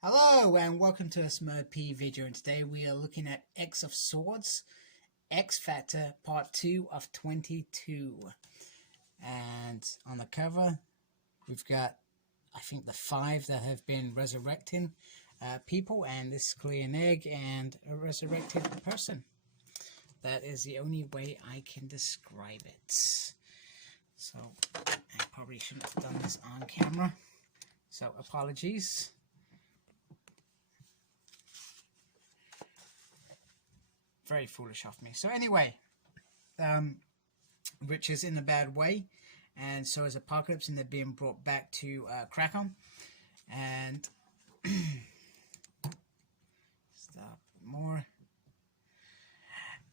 Hello and welcome to a Smurp video, and today we are looking at X of Swords, X Factor Part 2 of 22. And on the cover, we've got, I think, the 5 that have been resurrecting people, and this is clearly an egg and a resurrected person. That is the only way I can describe it. So, I probably shouldn't have done this on camera, so apologies. Very foolish of me. So anyway, Rich is in a bad way, and so is Apocalypse, and they're being brought back to Krakon. And stop more.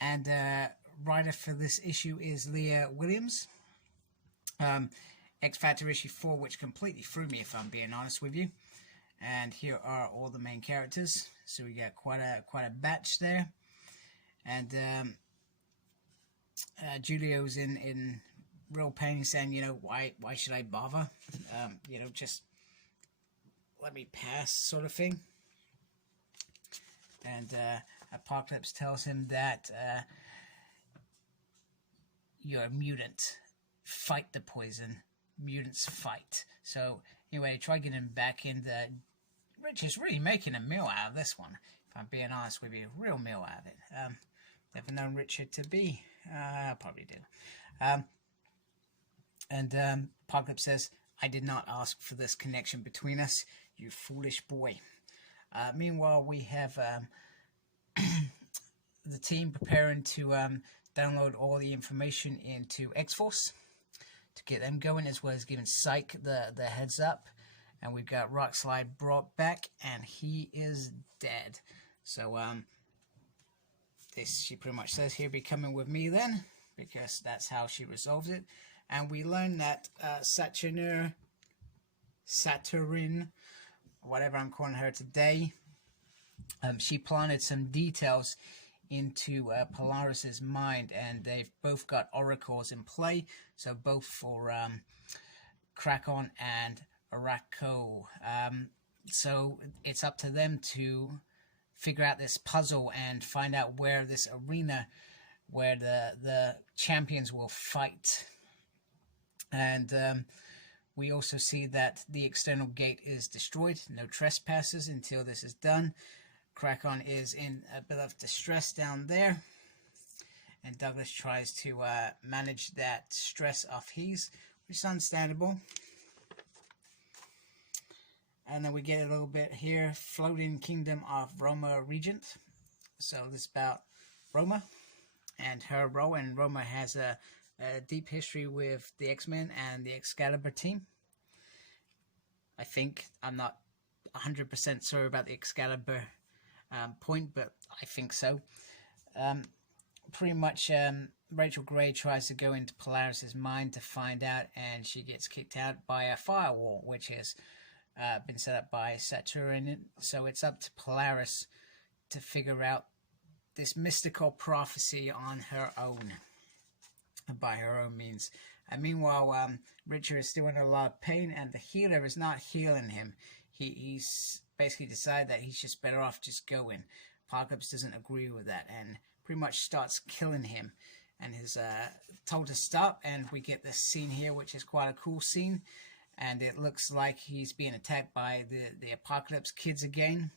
And writer for this issue is Leah Williams. X Factor issue 4, which completely threw me, if I'm being honest with you. And here are all the main characters. So we got quite a batch there. And Julio's in real pain, saying, why should I bother? Just let me pass, sort of thing. And Apocalypse tells him that you're a mutant. Fight the poison. Mutants fight. So anyway, try getting him back in the... Rich is really making a meal out of this one, if I'm being honest with you. Real meal out of it. Never known Richard to be. I probably do. And Apocalypse says, I did not ask for this connection between us, you foolish boy. Meanwhile, we have the team preparing to download all the information into X-Force to get them going, as well as giving Psyche the heads up. And we've got Rockslide brought back, and he is dead. So, she pretty much says, he'll be coming with me then, because that's how she resolves it. And we learn that Saturn, whatever I'm calling her today, she planted some details into Polaris's mind, and they've both got oracles in play, so both for Krakon and Arakko. So it's up to them to figure out this puzzle and find out where this arena, where the champions will fight. And we also see that the external gate is destroyed. No trespassers until this is done. Krakon is in a bit of distress down there, and Douglas tries to manage that stress off his, which is understandable. And then we get a little bit here, Floating Kingdom of Roma Regent. So this is about Roma and her role, and Roma has a deep history with the X-Men and the Excalibur team. I think, I'm not 100% sure about the Excalibur point, but I think so. Pretty much Rachel Grey tries to go into Polaris's mind to find out, and she gets kicked out by a firewall, which is been set up by Saturn. So it's up to Polaris to figure out this mystical prophecy on her own, by her own means. And meanwhile, Richard is still in a lot of pain, and the healer is not healing him. He's basically decided that he's just better off just going. Apocalypse doesn't agree with that, and pretty much starts killing him, and is told to stop. And we get this scene here, which is quite a cool scene. And it looks like he's being attacked by the Apocalypse kids again.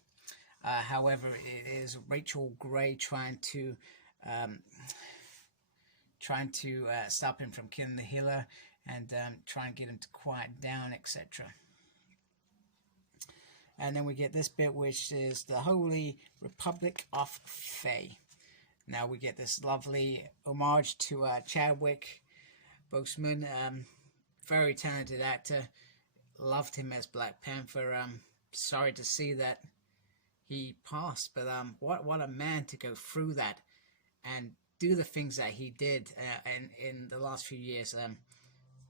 However, it is Rachel Grey trying to stop him from killing the healer, and try and get him to quiet down, etc. And then we get this bit, which is the Holy Republic of Fae. Now we get this lovely homage to Chadwick Boseman. Very talented actor. Loved him as Black Panther. Sorry to see that he passed, but what a man to go through that and do the things that he did in the last few years.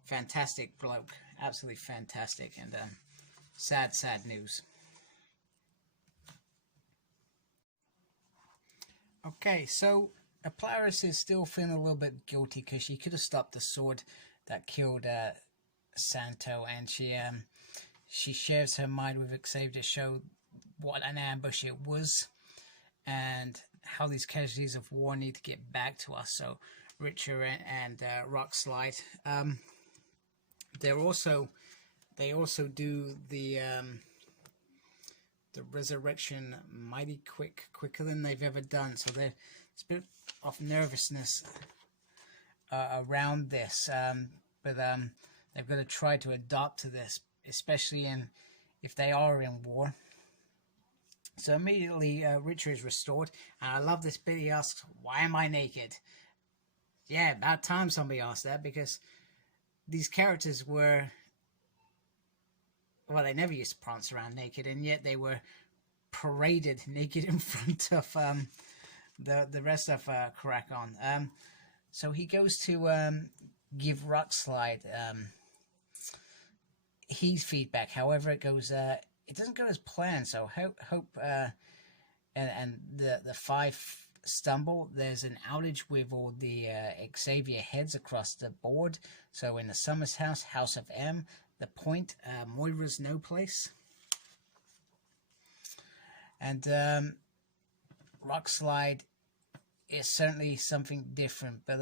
Fantastic bloke, absolutely fantastic, and sad news. Okay, so Polaris is still feeling a little bit guilty because she could have stopped the sword that killed Santo, and she shares her mind with Xavier to show what an ambush it was, and how these casualties of war need to get back to us. So Richter and Rockslide, they also do the resurrection mighty quicker than they've ever done. So there's a bit of nervousness around this, but they've got to try to adapt to this, especially if they are in war. So immediately Richter is restored, and I love this bit. He asks, "Why am I naked?" Yeah, about time somebody asked that, because these characters were, well, they never used to prance around naked, and yet they were paraded naked in front of the rest of Karakon. So he goes to give Rockslide his feedback. However, it doesn't go as planned. So Hope and the five stumble. There's an outage with all the Xavier heads across the board. So in the Summers house, House of M, the Point, Moira's no place, and Rockslide is certainly something different, but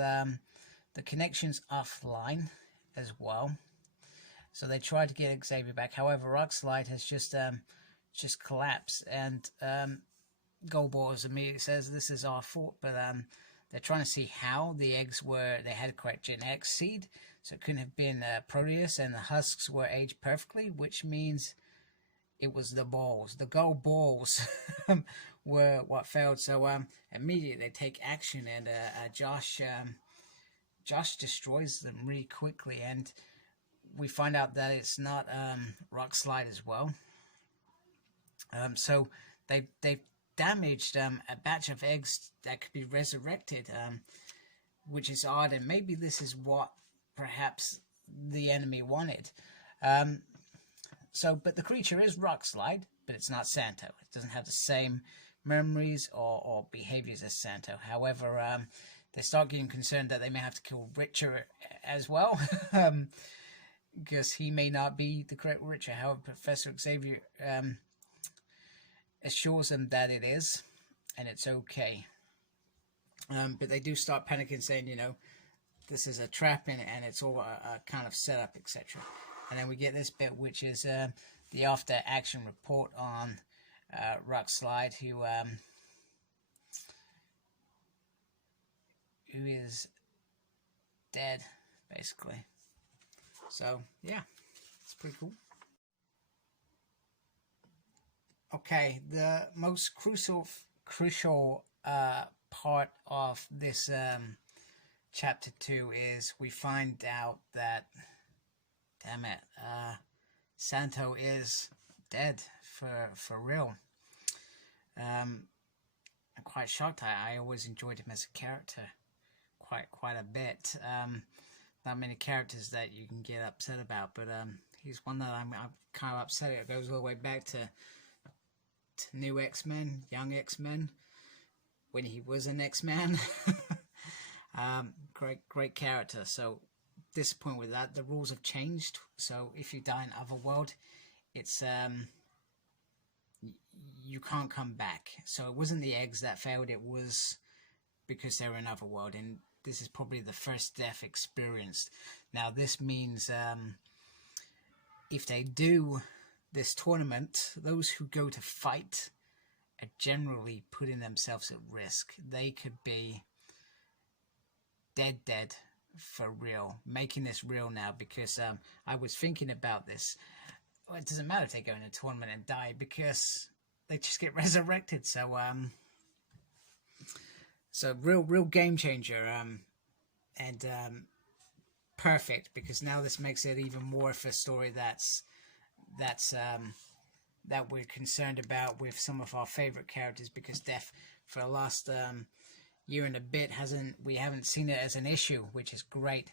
the connection's offline as well. So they try to get Xavier back. However, Rockslide has just collapsed, and Goldballs immediately says this is our fault, but they're trying to see how they had a correct genetic seed, so it couldn't have been Proteus, and the husks were aged perfectly, which means it was the balls. The gold balls were what failed. So immediately they take action, and Josh destroys them really quickly, and we find out that it's not Rockslide as well. So they've damaged a batch of eggs that could be resurrected, which is odd, and maybe this is what perhaps the enemy wanted. But the creature is Rockslide, but it's not Santo. It doesn't have the same memories or behaviors as Santo. However, they start getting concerned that they may have to kill Richter as well, because he may not be the correct Richter. However, Professor Xavier assures them that it is, and it's okay. But they do start panicking, saying, this is a trap, and it's all a kind of setup, etc. And then we get this bit, which is the after-action report on Rockslide, who is dead, basically. So, yeah, it's pretty cool. Okay, the most crucial part of this chapter 2 is we find out that, damn it, Santo is dead for real. I'm quite shocked. I always enjoyed him as a character quite a bit. Not many characters that you can get upset about, but he's one that I'm kind of upset. It goes all the way back to New X-Men, Young X-Men, when he was an X-Man. Great character. So disappointed with that. The rules have changed. So if you die in Otherworld, it's you can't come back. So it wasn't the eggs that failed. It was because they were in Otherworld, and this is probably the first death experienced. Now this means if they do this tournament, those who go to fight are generally putting themselves at risk. They could be dead for real, making this real now, because I was thinking about this. Well, it doesn't matter if they go in a tournament and die, because they just get resurrected. So real game changer, and perfect, because now this makes it even more of a story that we're concerned about with some of our favorite characters, because death for the last year and a bit we haven't seen it as an issue, which is great.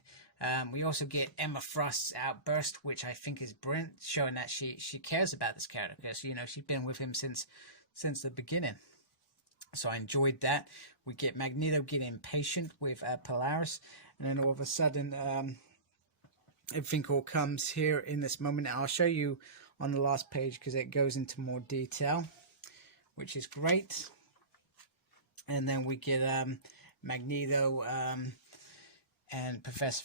We also get Emma Frost's outburst, which I think is brilliant, showing that she cares about this character, because she's been with him since the beginning. So I enjoyed that. We get Magneto getting impatient with Polaris, and then all of a sudden everything all comes here in this moment. I'll show you on the last page because it goes into more detail. which is great. And then we get Magneto and Professor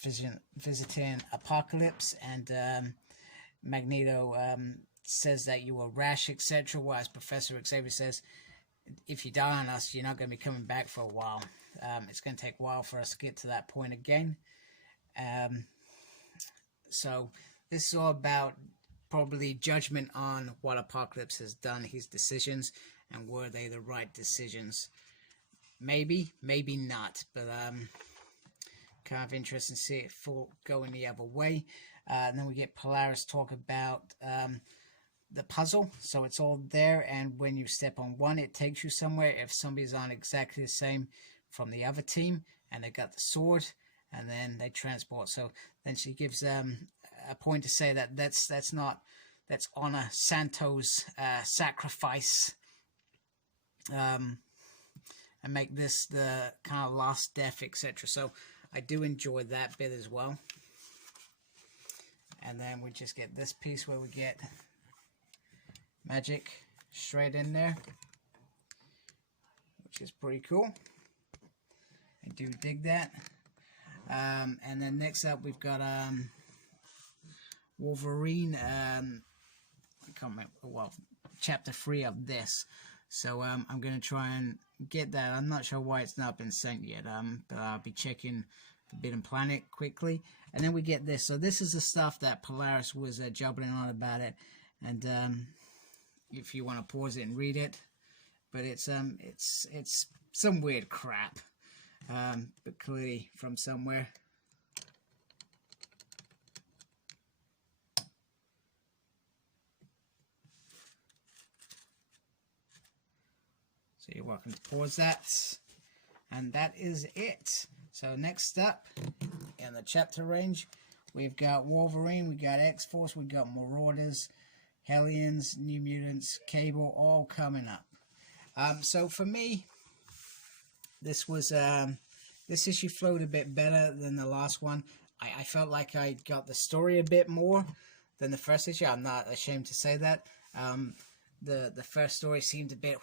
visiting Apocalypse, and Magneto says that you were rash, etc. Whereas Professor Xavier says, if you die on us, you're not going to be coming back for a while. It's going to take a while for us to get to that point again. So this is all about probably judgment on what Apocalypse has done, his decisions, and were they the right decisions. Maybe, maybe not, but kind of interesting to see it going the other way. And then we get Polaris talk about the puzzle. So it's all there, and when you step on one, it takes you somewhere. If somebody's on exactly the same from the other team, and they got the sword, and then they transport. So then she gives a point to say that that's honor Santo's sacrifice, and make this the kind of last death, etc. So I do enjoy that bit as well. And then we just get this piece where we get Magic straight in there, which is pretty cool. I do dig that. And then next up we've got Wolverine. I can't remember, well, chapter 3 of this. So I'm going to try and get that. I'm not sure why it's not been sent yet, but I'll be checking Forbidden Planet quickly. And then we get this. So this is the stuff that Polaris was jabbering on about it. And if you want to pause it and read it, but it's some weird crap, but clearly from somewhere. So you're welcome to pause that, and that is it. So next up in the chapter range, we've got Wolverine, we got X-Force, we got Marauders, Hellions, New Mutants, Cable, all coming up. So for me, this was this issue flowed a bit better than the last one. I felt like I got the story a bit more than the first issue. I'm not ashamed to say that. The first story seemed a bit,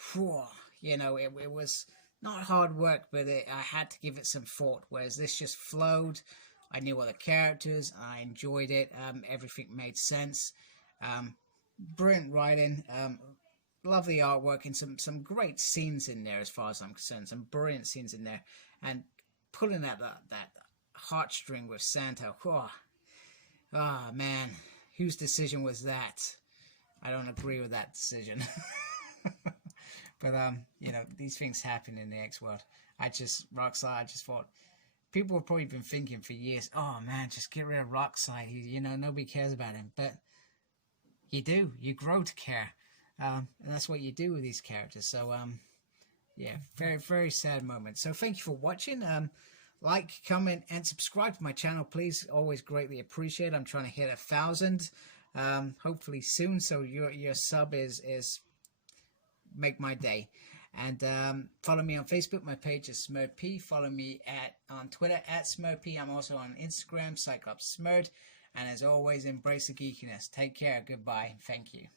you know, it was not hard work, but I had to give it some thought. Whereas this just flowed. I knew all the characters. I enjoyed it. Everything made sense. Brilliant writing, lovely artwork, and some great scenes in there as far as I'm concerned. Some brilliant scenes in there, and pulling at that heartstring with Santo. Oh man, whose decision was that? I don't agree with that decision. But you know, these things happen in the X world. Rockslide, I just thought people have probably been thinking for years, oh man, just get rid of Rockslide. You know, nobody cares about him, but you do. You grow to care, and that's what you do with these characters. So yeah, very, very sad moment. So thank you for watching. Like, comment, and subscribe to my channel, please. Always greatly appreciate it. I'm trying to hit 1,000, hopefully soon. So your sub is make my day. And follow me on Facebook. My page is SmurDP. Follow me on Twitter @SmurDP. I'm also on Instagram, Cyclops Smurd. And as always, embrace the geekiness. Take care. Goodbye. Thank you.